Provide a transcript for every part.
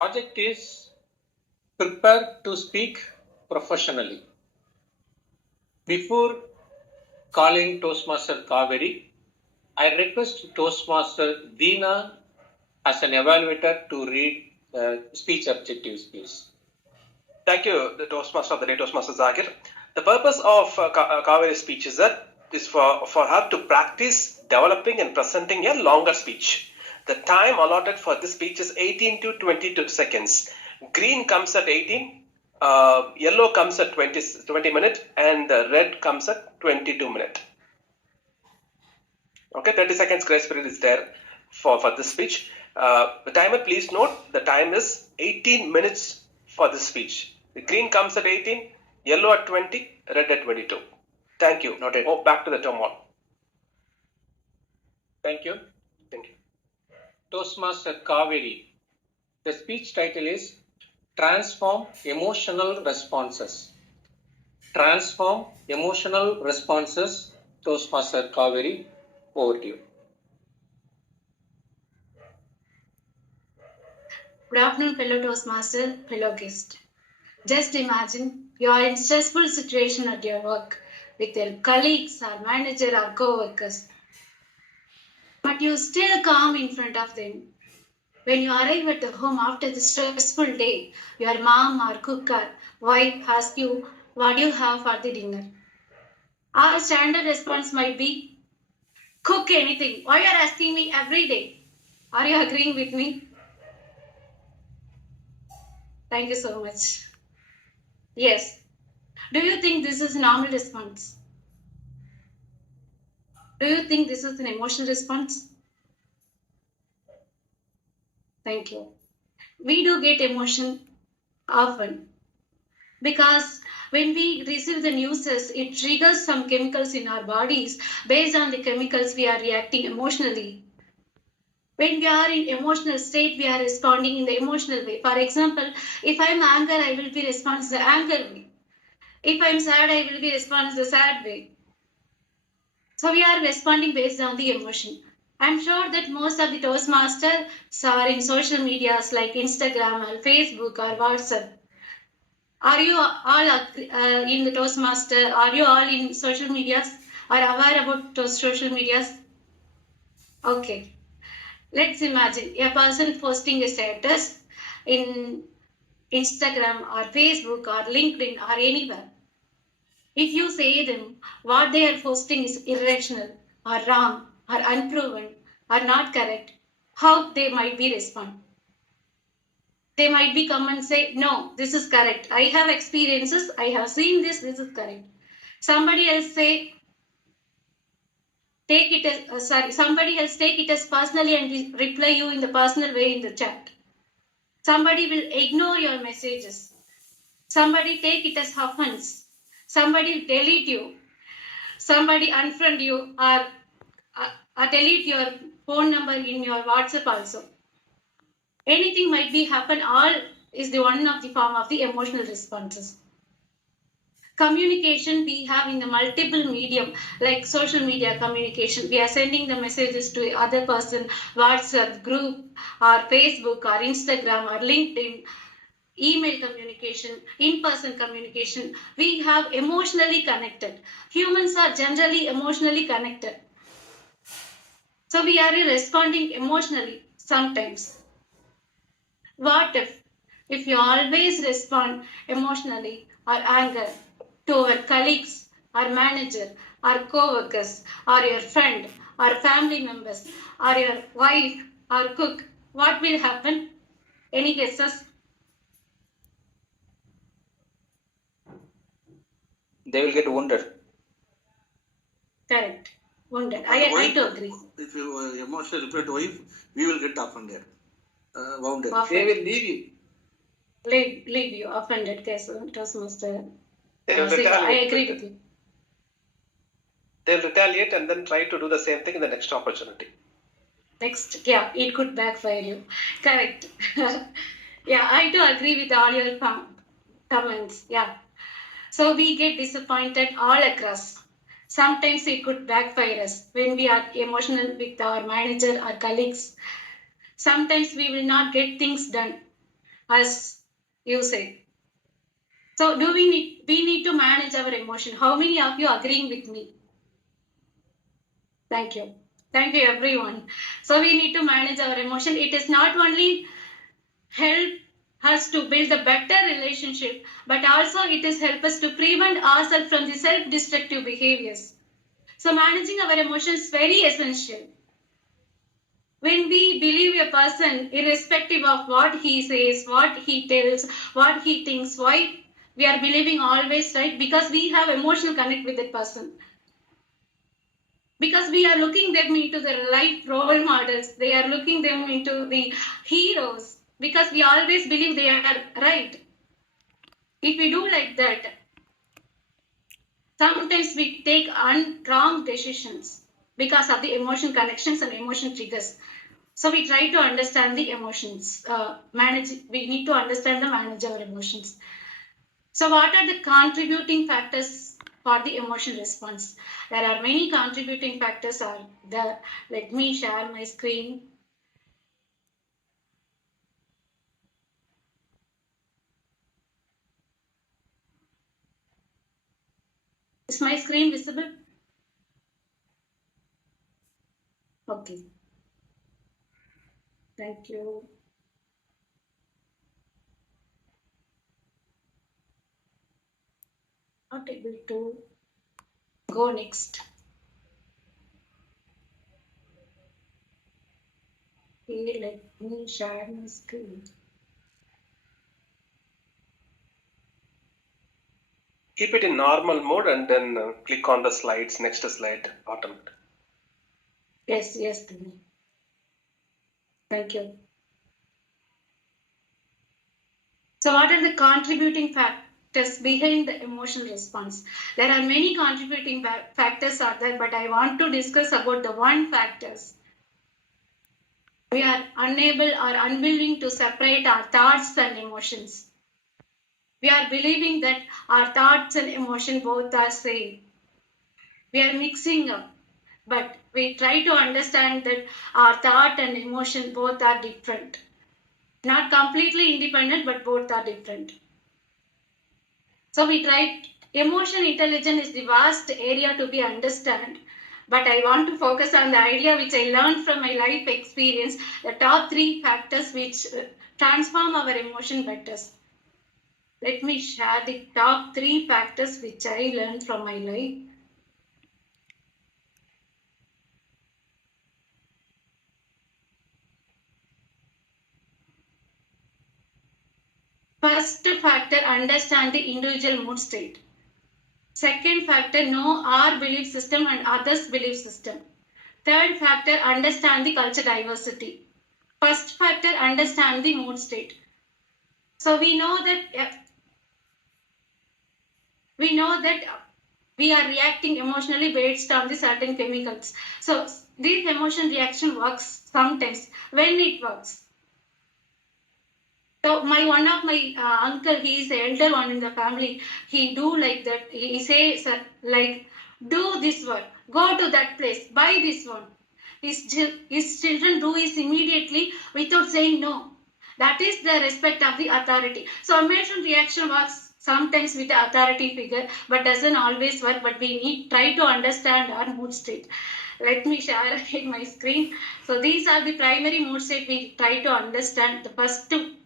Project is prepare to speak professionally. Before calling Toastmaster Kaveri, I request Toastmaster Deena as an evaluator to read the speech objectives, please. Thank you, the Toastmaster of the day, Toastmaster Zakir. The purpose of Kaveri's speech is for her to practice developing and presenting a longer speech. The time allotted for this speech is 18 to 22 seconds. Green comes at 18, yellow comes at 20 minutes, and red comes at 22 minutes. Okay, 30 seconds grace period is there for this speech. The timer, please note, the time is 18 minutes for this speech. The green comes at 18, yellow at 20, red at 22. Thank you. Noted. Oh, back to the Tomon. Thank you. Thank you. Toastmaster Kaveri. The speech title is Transform Emotional Responses. Transform Emotional Responses. Toastmaster Kaveri, over to you. Good afternoon, fellow Toastmaster, fellow guest. Just imagine you are in a stressful situation at your work with your colleagues or manager or co-workers. But you still calm in front of them. When you arrive at the home after the stressful day, your mom or cook or wife asks you, what do you have for the dinner? Our standard response might be, cook anything. Why are you asking me every day? Are you agreeing with me? Thank you so much. Yes. Do you think this is a normal response? Do you think this is an emotional response? Thank you. We do get emotion often because when we receive the news, it triggers some chemicals in our bodies. Based on the chemicals, we are reacting emotionally. When we are in emotional state, we are responding in the emotional way. For example, if I'm angry, I will be responding the anger way. If I'm sad, I will be responding the sad way. So we are responding based on the emotion. I'm sure that most of the Toastmasters are in social medias like Instagram or Facebook or WhatsApp. Are you all in the Toastmaster? Are you all in social medias or aware about social medias? Okay. Let's imagine a person posting a status in Instagram or Facebook or LinkedIn or anywhere. If you say them what they are posting is irrational or wrong or unproven or not correct, how they might be respond? They might be come and say, no, this is correct. I have experiences. I have seen this. This is correct. Somebody else say, take it as, somebody else take it as personally and reply you in the personal way in the chat. Somebody will ignore your messages. Somebody take it as offense. Somebody delete you. Somebody unfriend you or delete your phone number in your WhatsApp also. Anything might be happen, all is the one of the form of the emotional responses. Communication we have in the multiple medium like social media communication. We are sending the messages to other person, WhatsApp group or Facebook or Instagram or LinkedIn, email communication, in-person communication. We have emotionally connected. Humans are generally emotionally connected. So we are responding emotionally sometimes. What if you always respond emotionally or anger to our colleagues, our manager, our co-workers, or your friend, or family members, or your wife, or cook, what will happen? Any guesses? They will get wounded. Correct. Wounded. I do agree. If you emotionally reply to wife, we will get offended. Wounded. They will leave you. Leave you offended, Toastmaster. They will I retaliate. agree with you. They'll retaliate and then try to do the same thing in the next opportunity. Next, yeah, it could backfire you. Correct. Yeah, I do agree with all your comments. Yeah. So we get disappointed all across. Sometimes it could backfire us when we are emotional with our manager or colleagues. Sometimes we will not get things done. as you said. So do we need to manage our emotion? How many of you agreeing with me? Thank you. Thank you, everyone. So we need to manage our emotion. It is not only help us to build a better relationship, but also it is help us to prevent ourselves from the self-destructive behaviors. So managing our emotions is very essential. When we believe a person, irrespective of what he says, what he tells, what he thinks, why we are believing always right, because we have emotional connect with that person. Because we are looking them into the life role models, they are looking them into the heroes, because we always believe they are right. If we do like that, sometimes we take wrong decisions because of the emotion connections and emotion triggers. So we try to understand the emotions, we need to understand and manage our emotions. So what are the contributing factors for the emotion response? There are many contributing factors are there. Let me share my screen. Is my screen visible? Okay. Thank you. Not able to go next. Okay, let me share my screen. Keep it in normal mode and then click on the slides, next slide, automatic. Yes, Dini. Thank you. So what are the contributing factors behind the emotional response? There are many contributing factors are there, but I want to discuss about the one factors. We are unable or unwilling to separate our thoughts and emotions. We are believing that our thoughts and emotion both are same. We are mixing up, but we try to understand that our thought and emotion both are different. Not completely independent, but both are different. So we try, emotion intelligence is the vast area to be understood, but I want to focus on the idea which I learned from my life experience, the top 3 factors which transform our emotion better. Let me share the top 3 factors which I learned from my life. First factor, understand the individual mood state. Second factor, know our belief system and others' belief system. Third factor, understand the culture diversity. First factor, understand the mood state. So we know that we are reacting emotionally based on the certain chemicals. So this emotion reaction works sometimes when it works. So one of my uncle, he is the elder one in the family. He do like that. He says like, do this one, go to that place, buy this one. His children do this immediately without saying no. That is the respect of the authority. So emotion reaction works sometimes with the authority figure, but doesn't always work. But we need try to understand our mood state. Let me share again my screen. So these are the primary mood state we try to understand. The first two.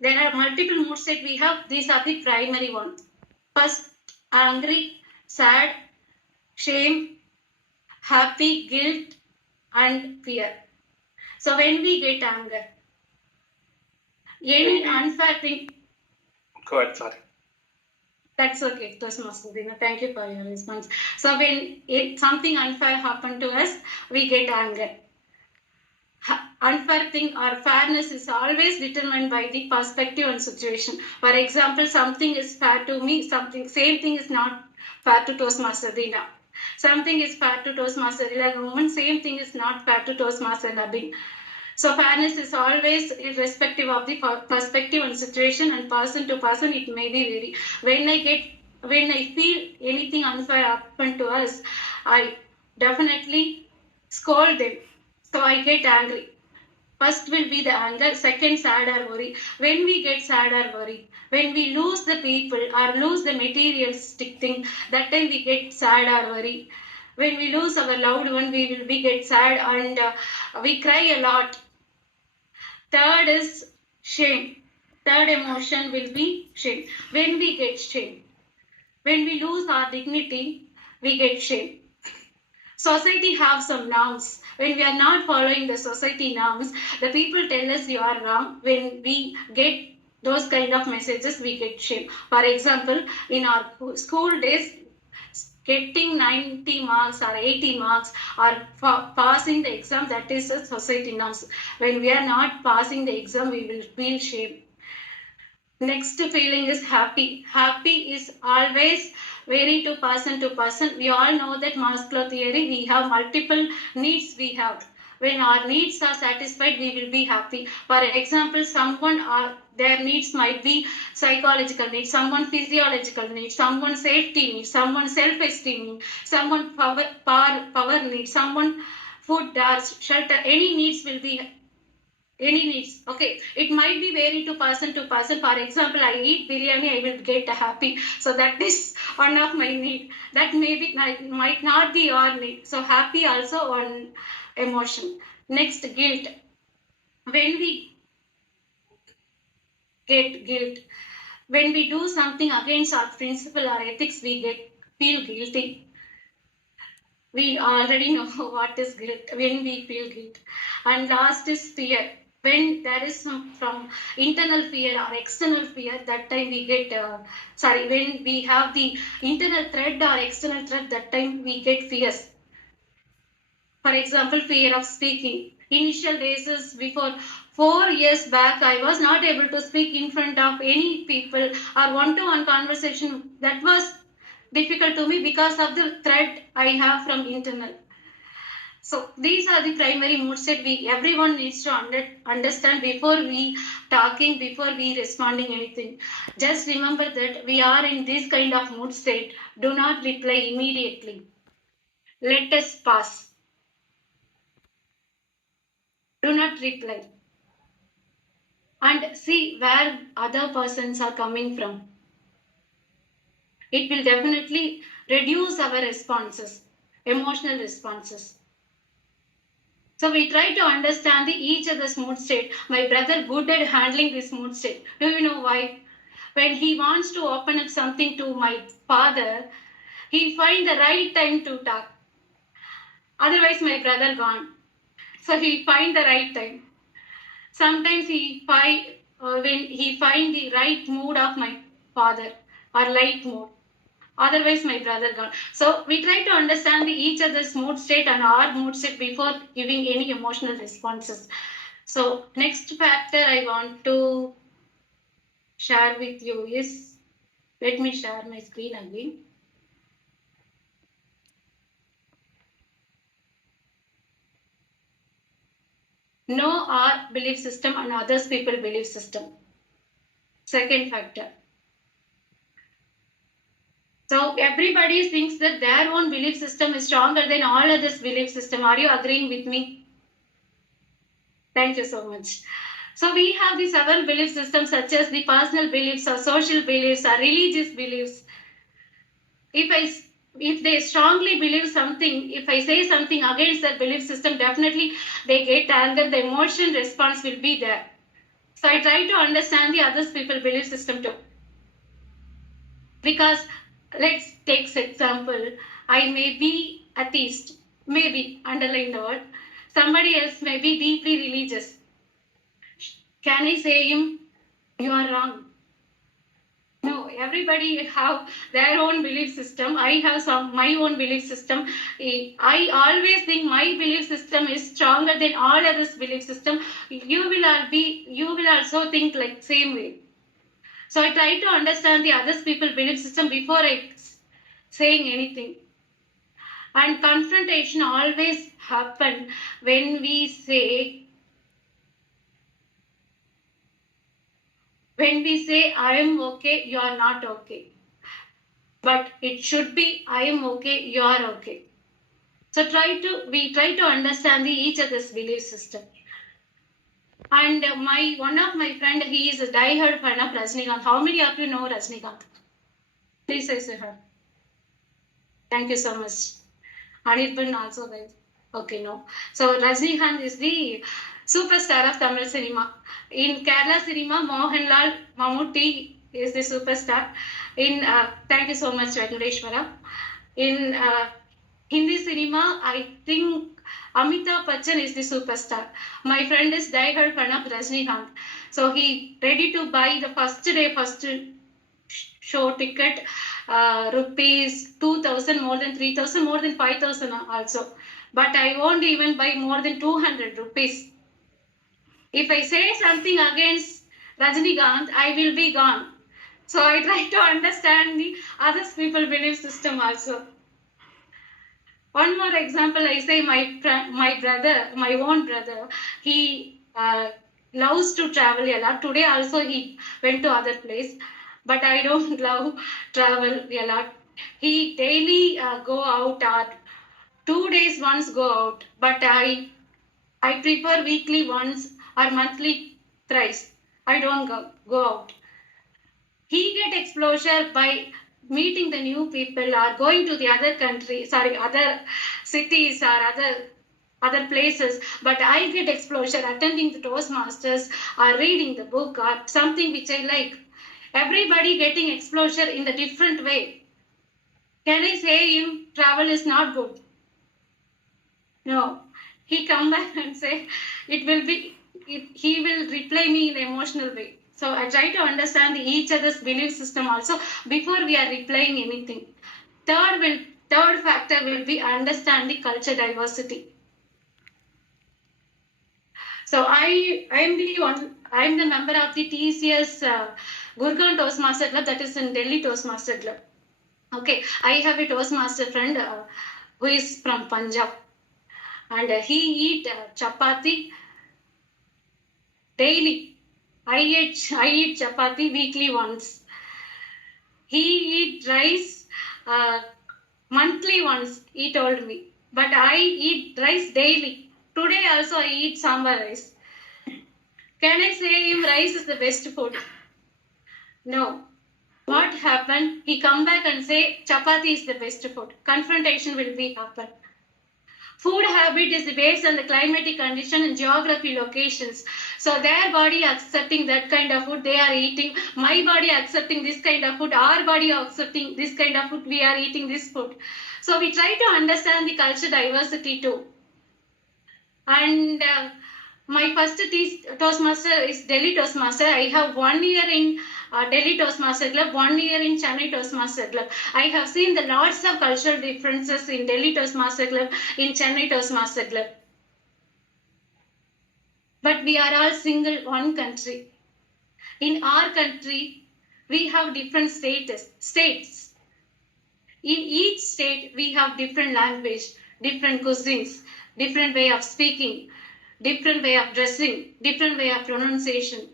There are multiple mood states we have. These are the primary ones. First, angry, sad, shame, happy, guilt, and fear. So when we get anger, any unfair thing. Go ahead, sorry. That's okay, Toastmaster Dina. Thank you for your response. So when something unfair happened to us, we get anger. Unfair thing or fairness is always determined by the perspective and situation. For example, something is fair to me, same thing is not fair to Toastmaster Dina. Something is fair to Toastmaster Dina woman, same thing is not fair to Toastmaster Nabin. So fairness is always irrespective of the perspective and situation, and person to person it may be vary. When I feel anything unfair happen to us, I definitely scold them. So I get angry. First will be the anger, second sad or worry. When we get sad or worry, when we lose the people or lose the materialistic thing, that time we get sad or worry. When we lose our loved one, we get sad and we cry a lot. Third is shame. Third emotion will be shame. When we get shame, when we lose our dignity, we get shame. Society have some norms. When we are not following the society norms, the people tell us you are wrong. When we get those kind of messages, we get shame. For example, in our school days, getting 90 marks or 80 marks or passing the exam, that is a society norms. When we are not passing the exam, we will feel shame. Next feeling is happy. Happy is always vary to person to person. We all know that Maslow theory, we have multiple needs we have. When our needs are satisfied, we will be happy. For example, their needs might be psychological needs, someone physiological needs, someone safety needs, someone self-esteem needs, someone power needs, someone food or shelter. Any needs will be any needs. Okay, it might be vary to person to person. For example, I eat biryani, I will get happy. So that is one of my need. That might not be your need. So happy also one emotion. Next, guilt. When we get guilt, when we do something against our principle or ethics, we feel guilty. We already know what is guilt when we feel guilt. And last is fear. When there is some from internal fear or external fear, that time we get when we have the internal threat or external threat, that time we get fears. For example, fear of speaking. Initial days is before 4 years back, I was not able to speak in front of any people or one-to-one conversation. That was difficult to me because of the threat I have from internal. So these are the primary mood set everyone needs to understand before we talking, before we responding anything. Just remember that we are in this kind of mood state. Do not reply immediately. Let us pass. Do not reply. And see where other persons are coming from. It will definitely reduce our responses, emotional responses. So we try to understand each other's mood state. My brother good at handling this mood state. Do you know why? When he wants to open up something to my father, he finds the right time to talk. Otherwise, my brother gone. So he find the right time. Sometimes when he find the right mood of my father or light mood. Otherwise, my brother gone. So we try to understand each other's mood state and our mood state before giving any emotional responses. So next factor I want to share with you is, let me share my screen again. Know our belief system and others people belief system. Second factor. So everybody thinks that their own belief system is stronger than all others' belief system. Are you agreeing with me? Thank you so much. So we have the 7 belief systems such as the personal beliefs or social beliefs or religious beliefs. If they strongly believe something, if I say something against that belief system, definitely they get anger, the emotion response will be there. So I try to understand the other people's belief system too. Because let's take example, I may be atheist, maybe, underline the word. Somebody else may be deeply religious. Can I say him, you are wrong? No, everybody have their own belief system. I have my own belief system. I always think my belief system is stronger than all others' belief system. You will also think like same way. So I try to understand the other people's belief system before I saying anything. And confrontation always happen when we say I am okay, you are not okay. But it should be I am okay, you are okay. So we try to understand each other's belief system. And one of my friend, he is a diehard fan of Rajnikant. How many of you know Rajnikant? Please say so her. Thank you so much. Anirban also well. Okay, no. So Rajnikant is the superstar of Tamil cinema. In Kerala cinema, Mohanlal Mammootty is the superstar. In thank you so much, Venkateshwara. In Hindi cinema, I think Amitabh Bachchan is the superstar. My friend is diehard fan of Rajnikant. So he ready to buy the first show ticket, rupees 2,000, more than 3,000, more than 5,000 also. But I won't even buy more than 200 rupees. If I say something against Rajnikant, I will be gone. So I try to understand the other people belief system also. One more example, I say my brother, my own brother, he loves to travel a lot. Today also he went to other place, but I don't love travel a lot. He daily go out or 2 days once go out, but I prefer weekly once or monthly thrice. I don't go out. He get exposure by meeting the new people or going to the other country, other cities or other places. But I get exposure attending the Toastmasters or reading the book or something which I like. Everybody getting exposure in the different way. Can I say him travel is not good? No. He come back and say he will reply me in an emotional way. So I try to understand each other's belief system also before we are replying anything. Third factor will be understand the culture diversity. So I'm the member of the TCS Gurgaon Toastmaster Club, that is in Delhi Toastmaster Club. Okay, I have a Toastmaster friend who is from Punjab, and he eat chapati daily. I eat chapati weekly once. He eat rice monthly once, he told me. But I eat rice daily. Today also I eat sambar rice. Can I say him rice is the best food? No. What happened? He come back and say chapati is the best food. Confrontation will be happen. Food habit is based on the climatic condition and geography locations. So their body accepting that kind of food they are eating. My body accepting this kind of food. Our body accepting this kind of food. We are eating this food. So we try to understand the culture diversity too. And my first Toastmaster is Delhi Toastmaster. I have 1 year in Delhi Toastmaster Club, 1 year in Chennai Toastmaster Club. I have seen the lots of cultural differences in Delhi Toastmaster Club, in Chennai Toastmaster Club. But we are all single one country. In our country, we have different states. In each state, we have different language, different cuisines, different way of speaking, different way of dressing, different way of pronunciation,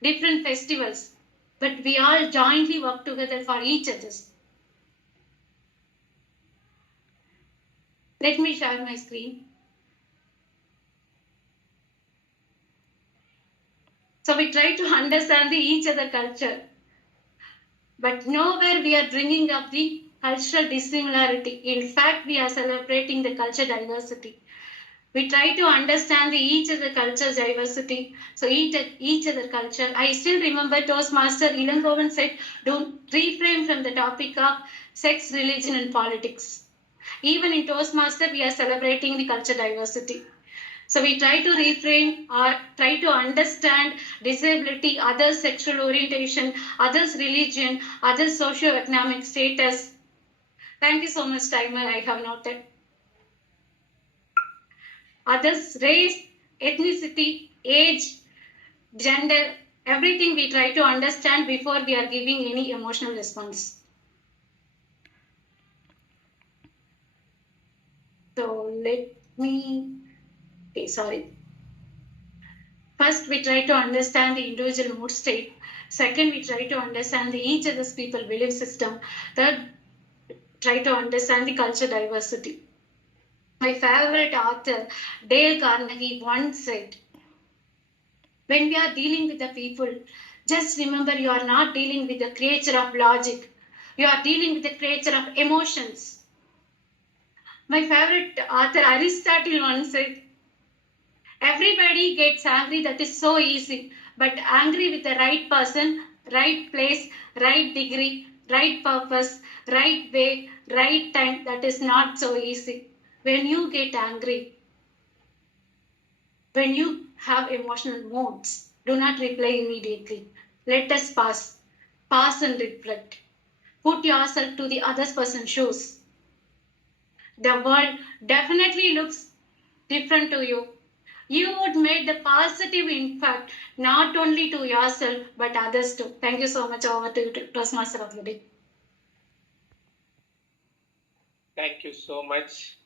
different festivals. But we all jointly work together for each other. Let me share my screen. So we try to understand each other culture. But nowhere we are bringing up the cultural dissimilarity. In fact, we are celebrating the culture diversity. We try to understand each other culture diversity. So each other culture. I still remember Toastmaster Ilangovan said, don't reframe from the topic of sex, religion and politics. Even in Toastmaster, we are celebrating the culture diversity. So we try to reframe or try to understand disability, others' sexual orientation, others' religion, others' socio-economic status. Thank you so much, timer, I have noted. Others' race, ethnicity, age, gender, everything we try to understand before we are giving any emotional response. So let me, okay, sorry. First, we try to understand the individual mood state. Second, we try to understand each other's people belief system. Third, try to understand the culture diversity. My favorite author, Dale Carnegie, once said, When we are dealing with the people, just remember you are not dealing with the creature of logic. You are dealing with the creature of emotions. My favorite author Aristotle once said, everybody gets angry, that is so easy. But angry with the right person, right place, right degree, right purpose, right way, right time, that is not so easy. When you get angry, when you have emotional moods, do not reply immediately. Let us pause. Pause and reflect. Put yourself to the other person's shoes. The world definitely looks different to you. You would make the positive impact not only to yourself but others too. Thank you so much. Over to you, Toastmaster of the Day. Thank you so much.